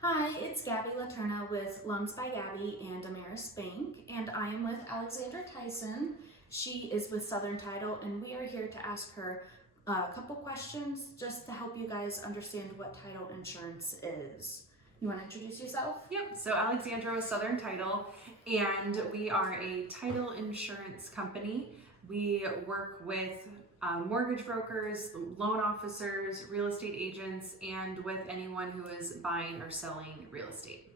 Hi, it's Gabby Letourneau with Loans by Gabby and Ameris Bank, and I am with Alexandra Tison. She is with Southern Title, and we are here to ask her a couple questions just to help you guys understand what title insurance is. You want to introduce yourself? Yep, so Alexandra with Southern Title, and we are a title insurance company. We work with mortgage brokers, loan officers, real estate agents, and with anyone who is buying or selling real estate.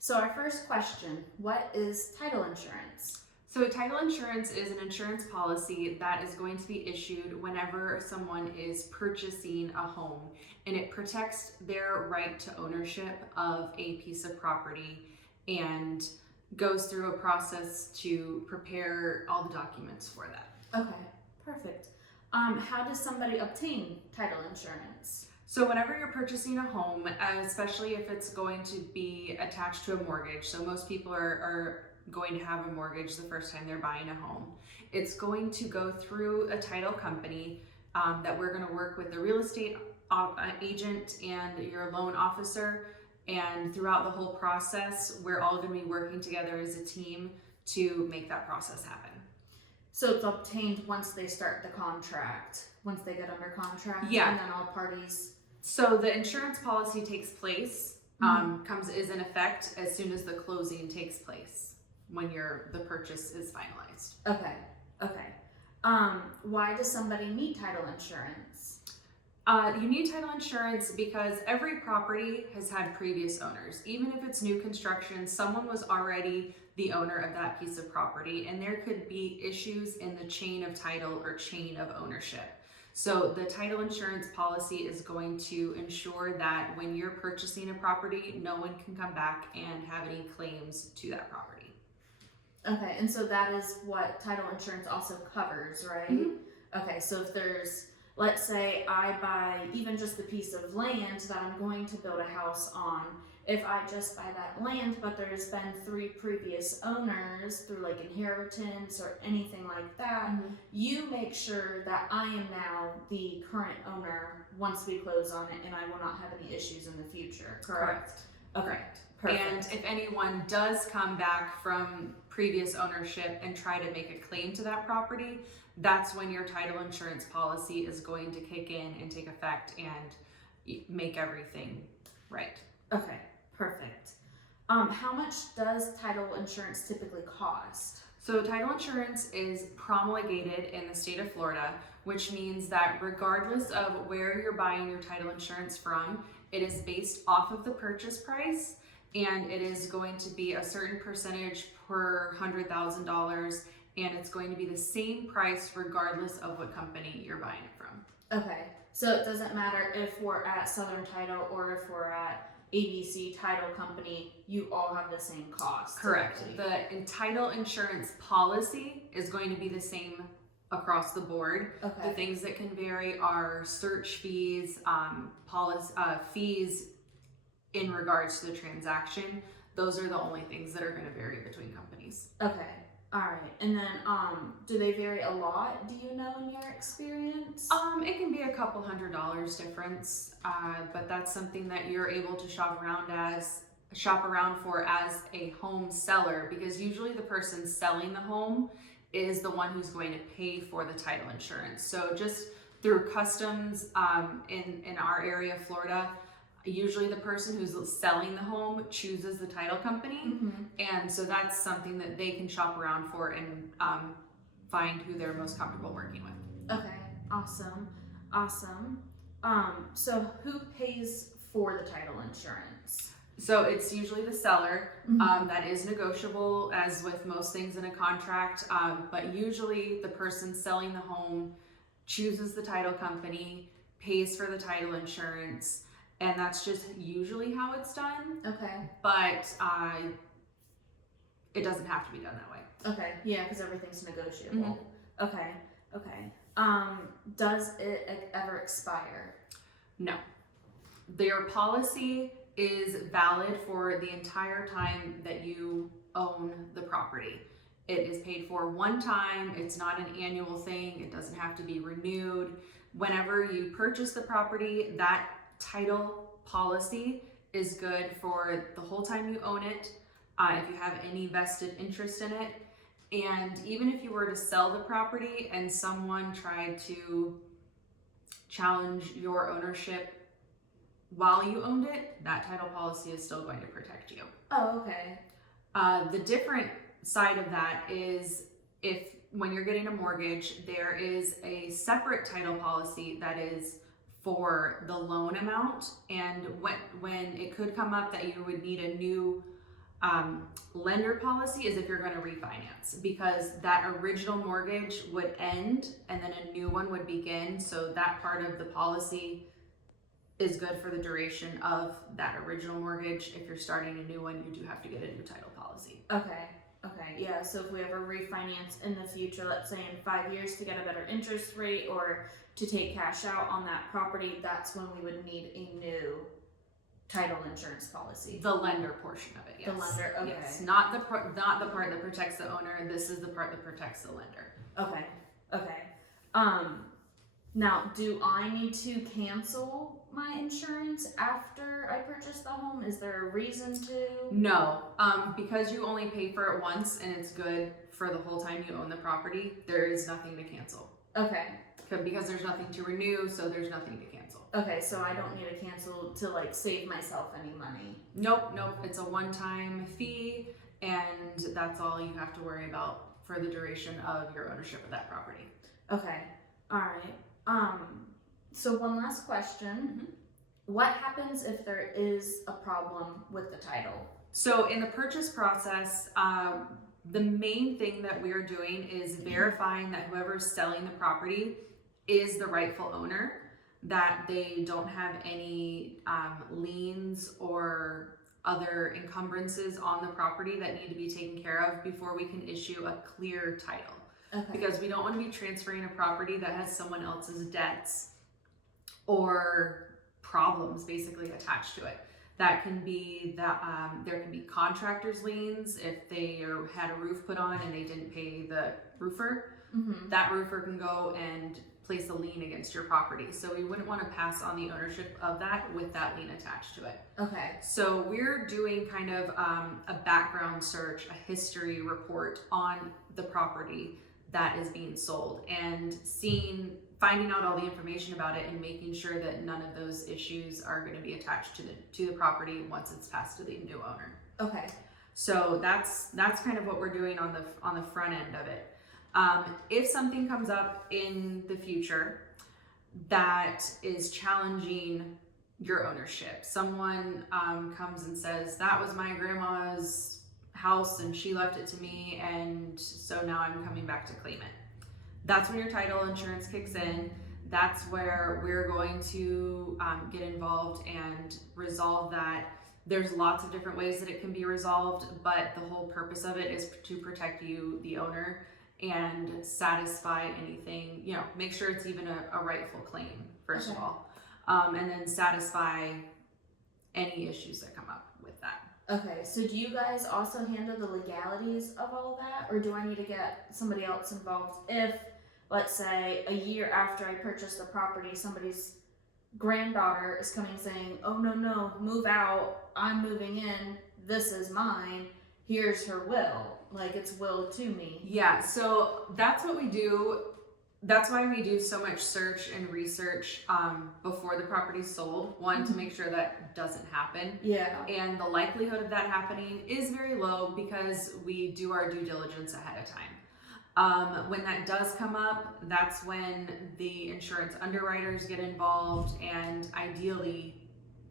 So our first question, what is title insurance? So title insurance is an insurance policy that is going to be issued whenever someone is purchasing a home, and it protects their right to ownership of a piece of property and goes through a process to prepare all the documents for that. Okay, perfect. How does somebody obtain title insurance? So whenever you're purchasing a home, especially if it's going to be attached to a mortgage, so most people are going to have a mortgage the first time they're buying a home. It's going to go through a title company that we're going to work with the real estate agent and your loan officer, and throughout the whole process, we're all going to be working together as a team to make that process happen. So it's obtained once they start the contract, once they get under contract, Yeah. and then all parties. So the insurance policy takes place, is in effect as soon as the closing takes place, when the purchase is finalized. Okay. Why does somebody need title insurance? You need title insurance because every property has had previous owners. Even if it's new construction, someone was already the owner of that piece of property, and there could be issues in the chain of title or chain of ownership. So the title insurance policy is going to ensure that when you're purchasing a property, no one can come back and have any claims to that property. Okay, and so that is what title insurance also covers, right? Mm-hmm. Okay, so if there's, let's say I buy even just the piece of land that I'm going to build a house on, if I just buy that land, but there's been 3 previous owners through like inheritance or anything like that, you make sure that I am now the current owner once we close on it, and I will not have any issues in the future, correct? Okay, Correct. perfect. And if anyone does come back from previous ownership and try to make a claim to that property, that's when your title insurance policy is going to kick in and take effect and make everything right. Okay, perfect. How much does title insurance typically cost? So title insurance is promulgated in the state of Florida, which means that regardless of where you're buying your title insurance from, it is based off of the purchase price, and it is going to be a certain percentage per $100,000, and it's going to be the same price regardless of what company you're buying it from. Okay, so it doesn't matter if we're at Southern Title or if we're at ABC Title Company, you all have the same cost. Correct. typically. The title insurance policy is going to be the same across the board. Okay. The things that can vary are search fees, fees in regards to the transaction. Those are the only things that are going to vary between companies. Okay. All right. And then, do they vary a lot? Do you know in your experience? It can be a couple $100 difference, but that's something that you're able to shop around for as a home seller, because usually the person selling the home is the one who's going to pay for the title insurance. So just through customs in our area of Florida, usually the person who's selling the home chooses the title company, and so that's something that they can shop around for and find who they're most comfortable working with. Okay, awesome. So who pays for the title insurance? So it's usually the seller. That is negotiable, as with most things in a contract, but usually the person selling the home chooses the title company, pays for the title insurance, and that's just usually how it's done. Okay. But it doesn't have to be done that way. Okay, yeah, because everything's negotiable. Okay. Does it ever expire? No. Their policy is valid for the entire time that you own the property. It is paid for one time. It's not an annual thing. It doesn't have to be renewed. Whenever you purchase the property, that title policy is good for the whole time you own it, if you have any vested interest in it. And even if you were to sell the property and someone tried to challenge your ownership while you owned it, that title policy is still going to protect you. Oh, okay. The different side of that is when you're getting a mortgage, there is a separate title policy that is for the loan amount, and when it could come up that you would need a new lender policy is if you're going to refinance, because that original mortgage would end and then a new one would begin. So that part of the policy is good for the duration of that original mortgage. If you're starting a new one, you do have to get a new title policy. Okay. Yeah, so if we ever refinance in the future, let's say in 5 years to get a better interest rate or to take cash out on that property, that's when we would need a new title insurance policy. The lender portion of it, yes. The lender, okay. Yes, not the part that protects the owner. This is the part that protects the lender. Okay. Now, do I need to cancel my insurance after I purchase the home? Is there a reason to? No, because you only pay for it once and it's good for the whole time you own the property, there is nothing to cancel. Okay. Because there's nothing to renew, so there's nothing to cancel. Okay, so I don't need to cancel to like save myself any money. Nope. It's a one-time fee, and that's all you have to worry about for the duration of your ownership of that property. Okay. All right. So one last question. Mm-hmm. What happens if there is a problem with the title? So in the purchase process, the main thing that we're doing is verifying that whoever's selling the property is the rightful owner, that they don't have any liens or other encumbrances on the property that need to be taken care of before we can issue a clear title. Okay. Because we don't want to be transferring a property that has someone else's debts or problems basically attached to it. That can be that there can be contractors' liens if they had a roof put on and they didn't pay the roofer. Mm-hmm. That roofer can go and place a lien against your property. So we wouldn't want to pass on the ownership of that with that lien attached to it. Okay. So we're doing kind of a background search, a history report on the property that is being sold, and finding out all the information about it and making sure that none of those issues are going to be attached to the property once it's passed to the new owner. Okay. So that's kind of what we're doing on the front end of it. If something comes up in the future that is challenging your ownership, someone comes and says, that was my grandma's house and she left it to me, and so now I'm coming back to claim it. That's when your title insurance kicks in. That's where we're going to get involved and resolve that. There's lots of different ways that it can be resolved, but the whole purpose of it is to protect you, the owner, and satisfy anything, make sure it's even a rightful claim, first of all, and then satisfy any issues that come up with that. Okay, so do you guys also handle the legalities of all that, or do I need to get somebody else involved if, let's say, a year after I purchase the property, somebody's granddaughter is coming saying, oh no, move out, I'm moving in, this is mine, here's her will, like it's willed to me. Yeah, so that's what we do. That's why we do so much search and research before the property's sold. One, to make sure that doesn't happen. Yeah. And the likelihood of that happening is very low because we do our due diligence ahead of time. When that does come up, that's when the insurance underwriters get involved, and ideally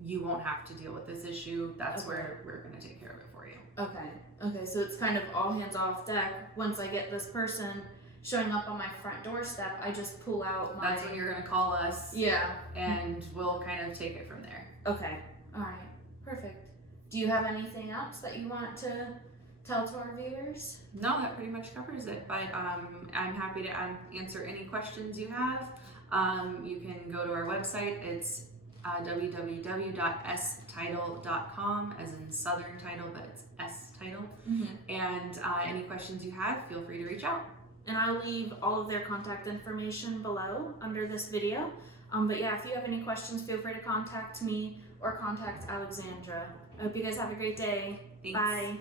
you won't have to deal with this issue. That's where we're going to take care of it for you. Okay, so it's kind of all hands off deck. Once I get this person showing up on my front doorstep, I just pull out my... That's when you're going to call us. Yeah. And we'll kind of take it from there. Okay. All right. Perfect. Do you have anything else that you want to tell to our viewers? No, that pretty much covers it. But I'm happy to answer any questions you have. You can go to our website. It's www.stitle.com, as in Southern Title, but it's S Title. Mm-hmm. And any questions you have, feel free to reach out. And I'll leave all of their contact information below under this video. But yeah, if you have any questions, feel free to contact me or contact Alexandra. I hope you guys have a great day. Thanks. Bye.